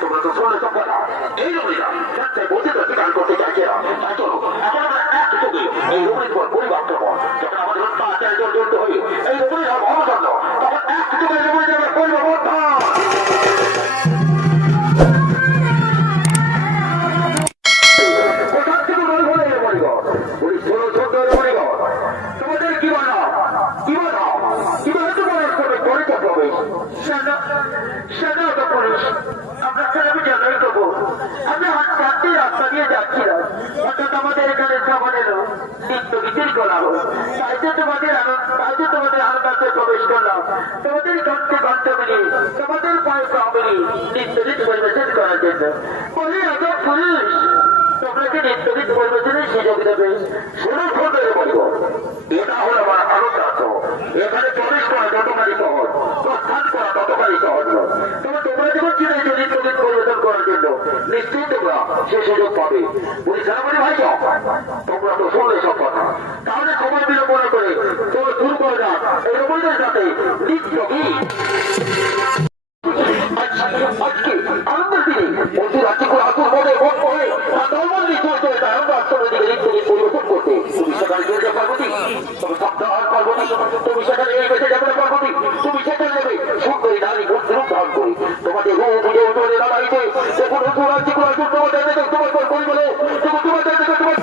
তোমরা তো শুনলে সব কথা এই রমণীরা যাচ্ছে বলতে তো গান করতে চাইছে না তাই চলো এখন আমরা এক চোখে এই রমণীর পর পরিবর্তন যখন আমাদের হত্যা জড়িত হয়ে এই রমণীর অবসন্ন তখন এক চোখে রমণীর পরিবর্তন তোমাদের কি বানা কি বানা কি বানা তোমার করে পরিচয় প্রবেশ সাধারণত পুরুষ আপনাকে আমি জানাই দেবো আমি হাঁটতে রাস্তা দিয়ে যাচ্ছিলাম হঠাৎ আমাদের এখানে খাবার এলো নিত্যগীতির গলা হলো তাই যে তোমাদের আনন্দাতে প্রবেশ করলাম তোমাদের ঘন্টে ঘন্টা মিলিয়ে তোমাদের পায়ে পা মিলিয়ে নিত্যগীত পরিবেশন করার জন্য বলি এত পুরুষ তোমরাকে নিত্যগীত পরিবেশনের সুযোগ দেবে শুরু ফোনে বলবো এটা হলো আমার আনন্দার্থ এখানে প্রবেশ করা যতখানি সহজ প্রস্থান করা ততখানি সহজ নয় তবে তোমরা যখন চিনেছো নিত্যগীত পরিবেশন করার জন্য নিশ্চয়ই তোমরা সে সুযোগ পাবে বলি সেনাপতি ভাই তোমরা তো শুনলে সব কথা তাহলে সময় বিলম্বন করে তোমরা শুরু করে না এই রবীন্দ্রের সাথে নিত্যগীত আজকে আনন্দের দিনে অতি রাজ্য করে আসুর মনে মন করে ধর্মন্দির চলতে আনন্দ আত্মনদিকে নিত্যগীত পরিবেশন করতে তুমি সেখানে চলে যাবে পার্বতী তবে সপ্তাহ পার্বতী তুমি সেখানে এই বেঁচে যাবে পার্বতী তুমি সেখানে যাবে সুন্দরী নারী রূপ ধারণ করে তোমাদের রূপ বুঝে উঠে লড়াইতে দেখুন অতি রাজ্য করে আসুর তোমাদের দেখে তোমার পর করি বলে তোমাদের দেখে তোমার